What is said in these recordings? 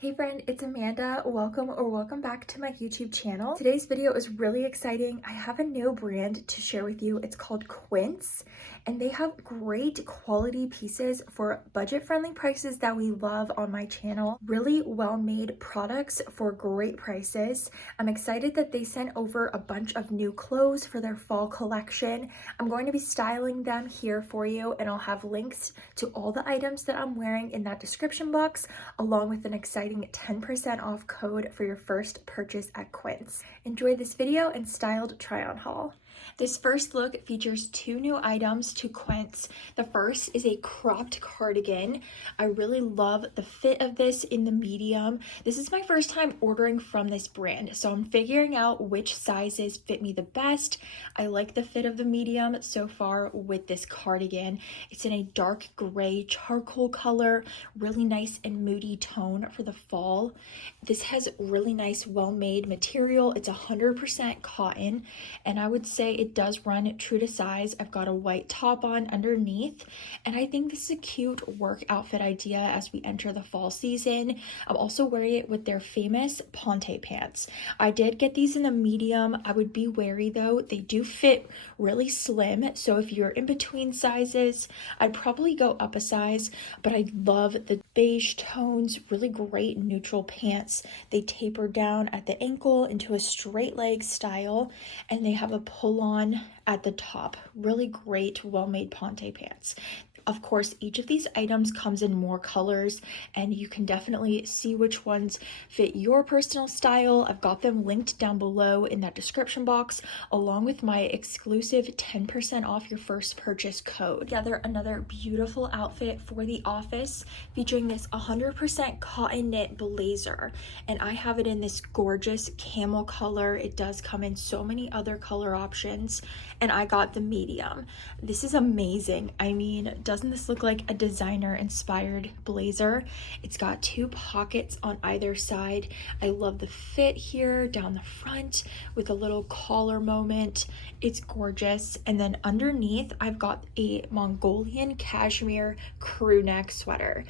Hey friend, it's Amanda. Welcome back to my YouTube channel. Today's video is really exciting. I have a new brand to share with you. It's called Quince, and they have great quality pieces for budget-friendly prices that we love on my channel. Really well-made products for great prices. I'm excited that they sent over a bunch of new clothes for their fall collection. I'm going to be styling them here for you, and I'll have links to all the items that I'm wearing in that description box, along with an exciting 10% off code for your first purchase at Quince. Enjoy this video and styled try-on haul. This first look features two new items to Quince. The first is a cropped cardigan. I really love the fit of this in the medium. This is my first time ordering from this brand, so I'm figuring out which sizes fit me the best. I like the fit of the medium so far with this cardigan. It's in a dark gray charcoal color, really nice and moody tone for the fall. This has really nice, well-made material. It's 100% cotton, and I would say it does run true to size. I've got a white top on underneath, and I think this is a cute work outfit idea as we enter the fall season. I'm also wearing it with their famous Ponte pants. I did get these in the medium. I would be wary though. They do fit really slim, so if you're in between sizes, I'd probably go up a size, but I love the beige tones, really great neutral pants. They taper down at the ankle into a straight leg style, and they have a pull-on at the top. Really great, well-made Ponte pants. Of course, each of these items comes in more colors, and you can definitely see which ones fit your personal style. I've got them linked down below in that description box, along with my exclusive 10% off your first purchase code. Together, another beautiful outfit for the office, featuring this 100% cotton knit blazer, and I have it in this gorgeous camel color. It does come in so many other color options, and I got the medium. This is amazing. I mean, doesn't this look like a designer inspired blazer? It's got two pockets on either side. I love the fit here down the front with a little collar moment. It's gorgeous. And then underneath, I've got a Mongolian cashmere crew neck sweater.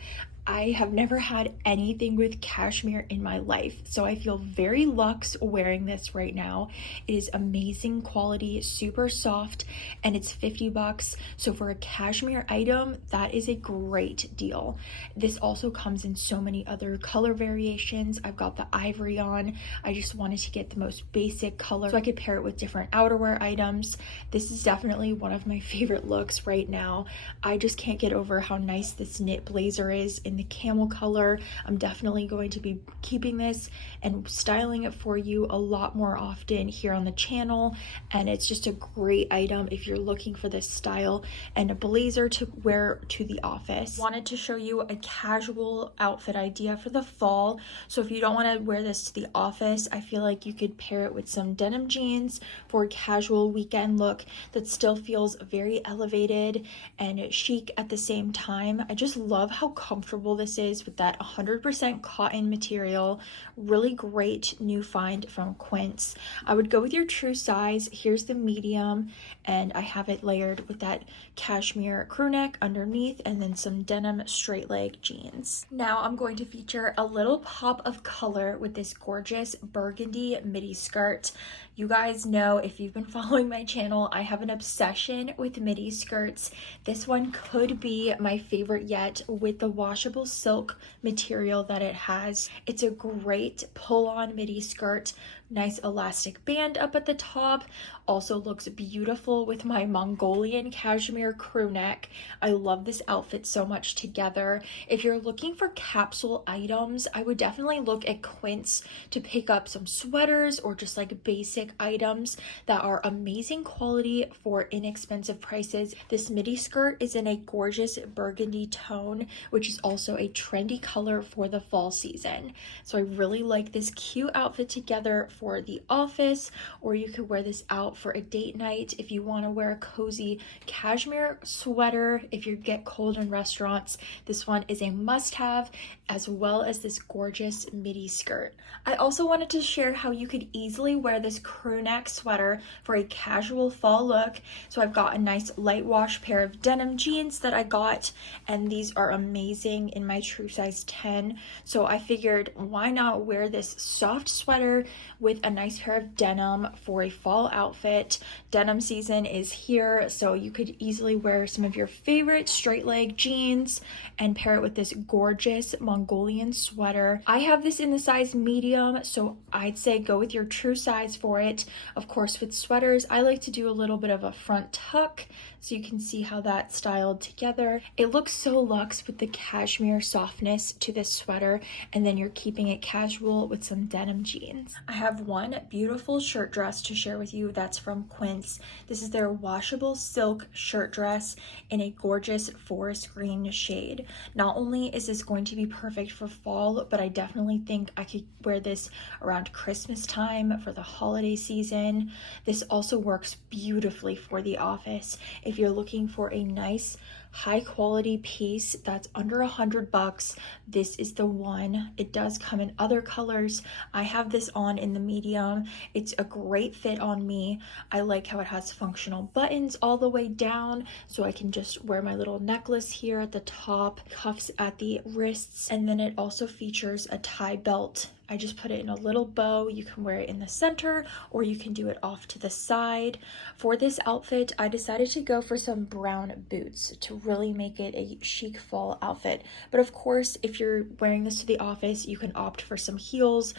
I have never had anything with cashmere in my life, so I feel very luxe wearing this right now. It is amazing quality, super soft, and it's $50. So for a cashmere item, that is a great deal. This also comes in so many other color variations. I've got the ivory on. I just wanted to get the most basic color so I could pair it with different outerwear items. This is definitely one of my favorite looks right now. I just can't get over how nice this knit blazer is in the camel color. I'm definitely going to be keeping this and styling it for you a lot more often here on the channel, and it's just a great item if you're looking for this style and a blazer to wear to the office. Wanted to show you a casual outfit idea for the fall, so if you don't want to wear this to the office, I feel like you could pair it with some denim jeans for a casual weekend look that still feels very elevated and chic at the same time. I just love how comfortable this is with that 100% cotton material. Really great new find from Quince. I would go with your true size. Here's the medium, and I have it layered with that cashmere crew neck underneath and then some denim straight leg jeans. Now I'm going to feature a little pop of color with this gorgeous burgundy midi skirt. You guys know, if you've been following my channel, I have an obsession with midi skirts. This one could be my favorite yet with the washable silk material that it has. It's a great pull-on midi skirt. Nice elastic band up at the top. Also looks beautiful with my Mongolian cashmere crew neck. I love this outfit so much together. If you're looking for capsule items, I would definitely look at Quince to pick up some sweaters or just like basic items that are amazing quality for inexpensive prices. This midi skirt is in a gorgeous burgundy tone, which is also a trendy color for the fall season. So I really like this cute outfit together for the office, or you could wear this out for a date night if you want to wear a cozy cashmere sweater. If you get cold in restaurants, this one is a must-have, as well as this gorgeous midi skirt. I also wanted to share how you could easily wear this crew neck sweater for a casual fall look. So I've got a nice light wash pair of denim jeans that I got, and these are amazing in my true size 10. So I figured, why not wear this soft sweater with a nice pair of denim for a fall outfit. Denim season is here, so you could easily wear some of your favorite straight leg jeans and pair it with this gorgeous Mongolian sweater. I have this in the size medium, so I'd say go with your true size for it. Of course, with sweaters, I like to do a little bit of a front tuck so you can see how that's styled together. It looks so luxe with the cashmere softness to this sweater, and then you're keeping it casual with some denim jeans. I have one beautiful shirt dress to share with you that's from Quince. This is their washable silk shirt dress in a gorgeous forest green shade. Not only is this going to be perfect for fall, but I definitely think I could wear this around Christmas time for the holiday season. This also works beautifully for the office. If you're looking for a nice high quality piece that's under $100, this is the one. It does come in other colors. I have this on in the medium. It's a great fit on me. I like how it has functional buttons all the way down, so I can just wear my little necklace here at the top, cuffs at the wrists, and then it also features a tie belt. I just put it in a little bow. You can wear it in the center, or you can do it off to the side. For this outfit, I decided to go for some brown boots to really make it a chic fall outfit. But of course, if you're wearing this to the office, you can opt for some heels,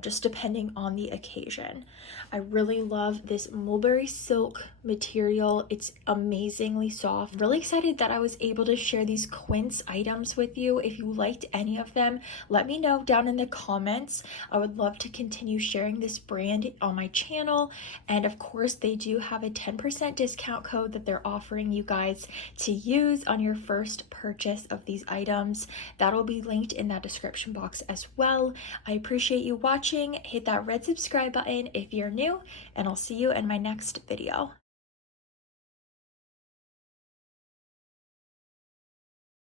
just depending on the occasion. I really love this mulberry silk material. It's amazingly soft. I'm really excited that I was able to share these Quince items with you. If you liked any of them, let me know down in the comments. I would love to continue sharing this brand on my channel. And of course, they do have a 10% discount code that they're offering you guys to use on your first purchase of these items. That'll be linked in that description box as well. I appreciate you watching. Hit that red subscribe button if you're new, and I'll see you in my next video.